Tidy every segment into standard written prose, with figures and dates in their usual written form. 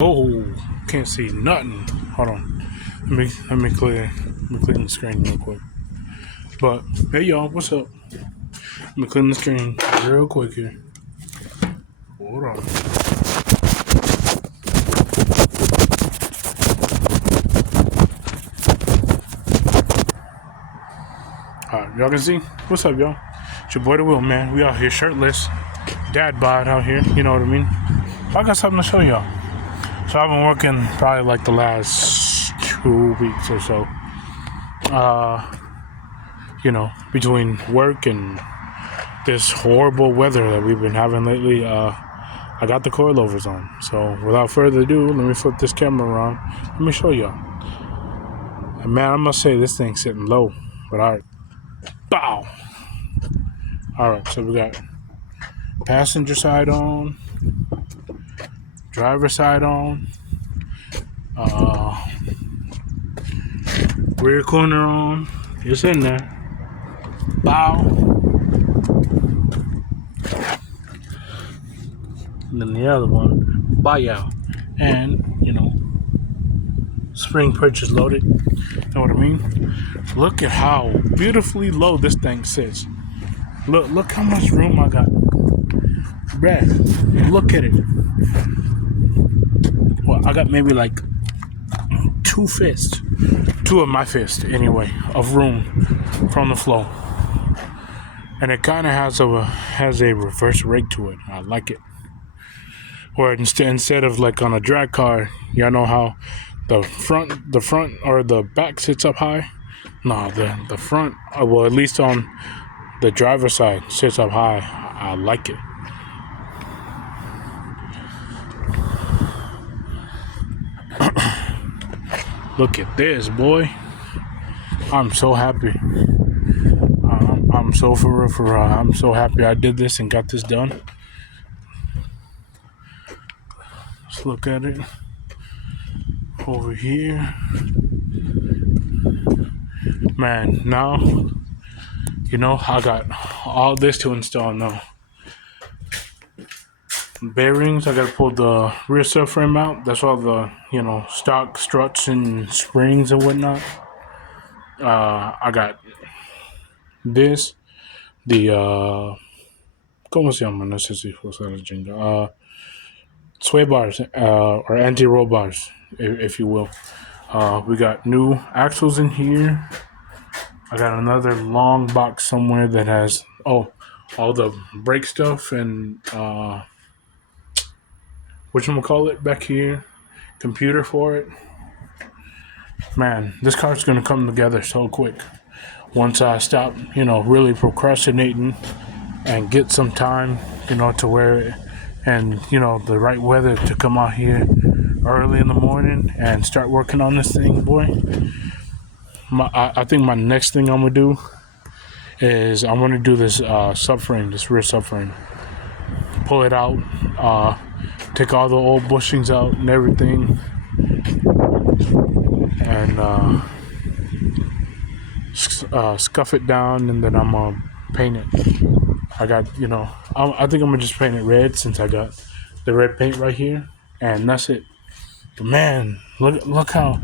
Oh, can't see nothing. Hold on. Let me clear the screen real quick. But hey y'all, what's up? Let me clear the screen real quick here. Hold on. Alright, y'all can see? What's up, y'all? It's your boy the Will, man. We out here shirtless. Dad bod out here, you know what I mean? I got something to show y'all. So I've been working probably like the last 2 weeks or so. Between work and this horrible weather that we've been having lately, I got the coilovers on. So without further ado, let me flip this camera around. Let me show y'all. And man, I must say this thing's sitting low. But alright. Bow! Alright, so we got passenger side on, driver side on, rear corner on. It's in there. Bow. And then the other one, buy out. And, spring purchase loaded. Know what I mean? Look at how beautifully low this thing sits. Look how much room I got. Bruh, look at it. Well, I got maybe like 2 fists. 2 of my fists, anyway, of room from the flow. And it kind of has a reverse rake to it. I like it. Where instead of like on a drag car, y'all know how the front or the back sits up high? No, the front, well, at least on the driver's side, sits up high. I like it. Look at this, boy. I'm so happy. I'm so for real. I'm so happy I did this and got this done. Let's look at it over here. Man, now, I got all this to install now. Bearings, I gotta pull the rear subframe out. That's all the, stock struts and springs and whatnot. I got this, ¿cómo se llama? No sé si usa la jingle. Sway bars, or anti-roll bars, if you will. We got new axles in here. I got another long box somewhere that has all the brake stuff and whatchamacallit back here, computer for it. Man, this car's gonna come together so quick once I stop, really procrastinating and get some time, to wear it and the right weather to come out here early in the morning and start working on this thing, boy. I think my next thing I'm gonna do is I'm gonna do this subframe, this rear subframe. Pull it out, take all the old bushings out and everything, and scuff it down, and then I'm gonna paint it. I got, I think I'm gonna just paint it red since I got the red paint right here, and that's it. But man, look how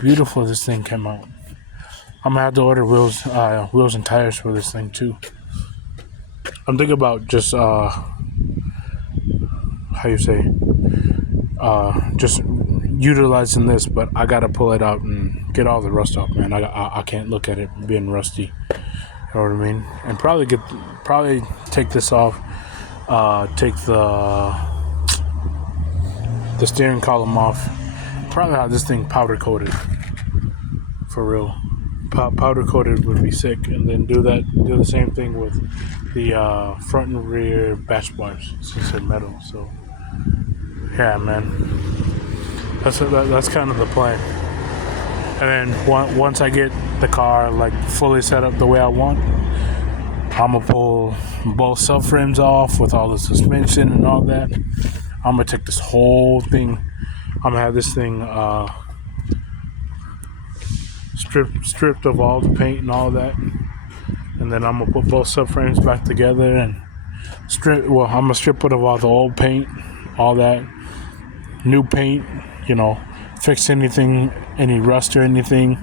beautiful this thing came out. I'm gonna have to order wheels and tires for this thing too. I'm thinking about just just utilizing this, but I gotta pull it out and get all the rust off, man. I can't look at it being rusty. You know what I mean? And probably take this off. Take the steering column off. Probably have this thing powder coated. For real. Powder coated would be sick, and then do the same thing with the front and rear bash bars since they're metal. So yeah, man, that's kind of the plan. And then once I get the car like fully set up the way I want, I'm gonna pull both subframes off with all the suspension and all that. I'm gonna take this whole thing. I'm gonna have this thing stripped of all the paint and all that, and then I'm gonna put both subframes back together and I'm gonna strip it of all the old paint, all that, new paint, you know, fix anything, any rust or anything,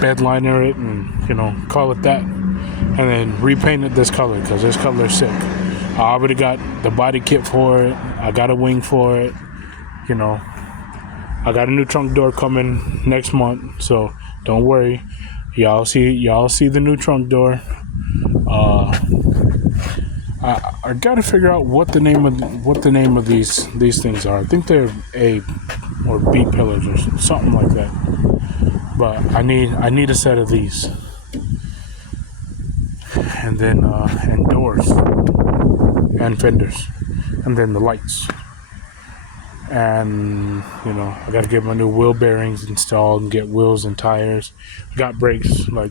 bed liner it, and call it that, and then repaint it this color because this color is sick. I already got the body kit for it. I got a wing for it. I got a new trunk door coming next month, so don't worry. Y'all see the new trunk door. I gotta figure out what the name of these things are. I think they're A or B pillars or something like that. But I need a set of these, and then and doors and fenders, and then the lights. And I gotta get my new wheel bearings installed and get wheels and tires. Got brakes. Like,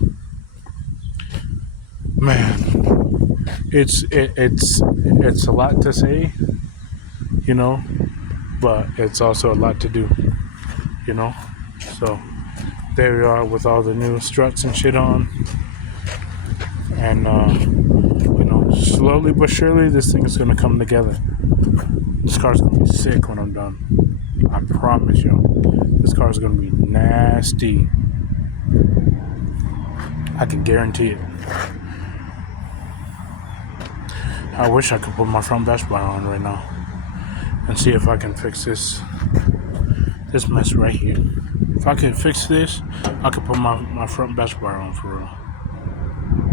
man, it's a lot to say, but it's also a lot to do, so there we are with all the new struts and shit on, and slowly but surely this thing is gonna come together. This car's gonna be sick when I'm done. I promise you, this car's gonna be nasty. I can guarantee it. I wish I could put my front dash bar on right now and see if I can fix this mess right here. If I could fix this, I could put my front dash bar on for real.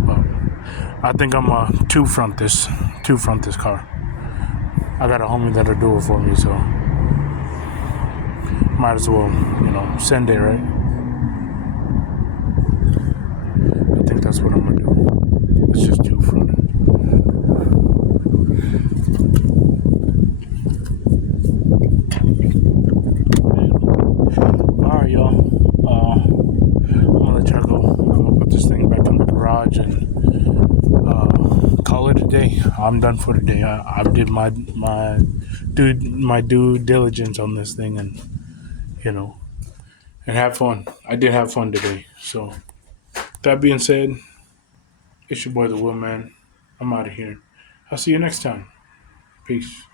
But I think I'm two front this car. I got a homie that'll do it for me, so might as well, send it, right? I think that's what I'm gonna do. It's just two front. Alright, y'all. I'm gonna let y'all go. I'm gonna put this thing back in the garage and call it a day. I'm done for today. I did my due diligence on this thing, and and have fun. I did have fun today. So that being said, it's your boy the Will Man. I'm out of here. I'll see you next time. Peace.